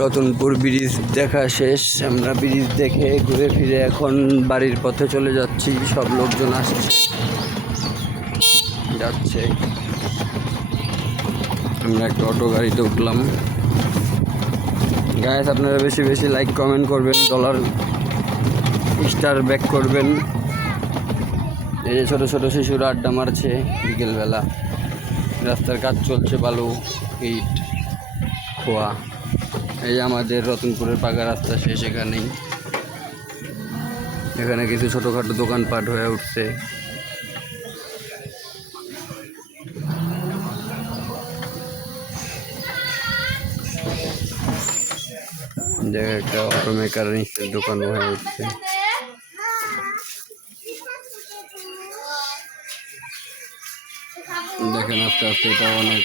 Ratanpur bridge দেখা শেষ। আমরা ব্রিজ দেখে ঘুরে ফিরে এখন বাড়ির পথে চলে যাচ্ছি। সব লোকজন আসছে যাচ্ছে। আমরা একটা অটো গাড়িতে উঠলাম। গাইস, আপনারা বেশি বেশি লাইক কমেন্ট করবেন, ডলার স্টার ব্যাক করবেন। এই যে ছোটো ছোটো শিশুরা আড্ডা মারছে বিকেলবেলা। রাস্তার কাজ চলছে, বালু ইট খোয়া। এই আমাদের রতনপুরের পাকা রাস্তা শেষ এখানেই। এখানে কিছু ছোটোখাটো দোকানপাট হয়ে উঠছে। জায়গায় একটা অটো মেকানিক্সের দোকান হয়ে উঠছে। দেখেন আস্তে আস্তে এটা অনেক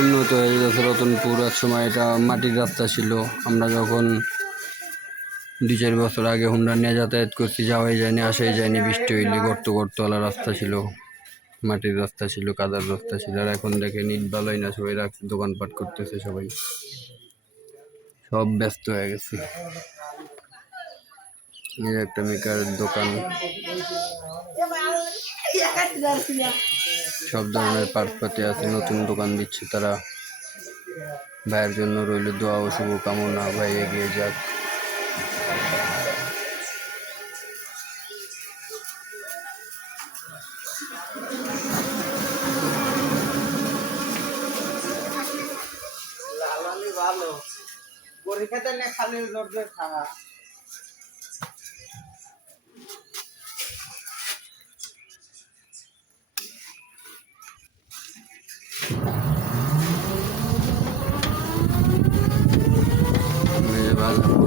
উন্নত হয়ে যাচ্ছে রতনপুর। এক সময় এটা মাটির রাস্তা ছিল। আমরা যখন 2-4 বছর আগে হুন্ডা নিয়ে যাতায়াত করছি, যাওয়াই যায়নি আসাই যায়নি। বৃষ্টি হইলে গর্তওয়ালা রাস্তা ছিল, মাটির রাস্তা ছিল, কাদার রাস্তা ছিল। আর এখন দেখেন ইট বালাই না সবাই রাখছে, দোকানপাট করতেছে, সবাই সব ব্যস্ত হয়ে গেছে। এই একটা মেকারের দোকান, সব ধরনের পার্টপাতি আছে। নতুন দোকান দিচ্ছে তারা। ভাইয়ের জন্য রইল দোয়া ও শুভকামনা, ভাই এগিয়ে যাক। ভালো পরীক্ষাতে না খালি লড়বে খাওয়া। ভালো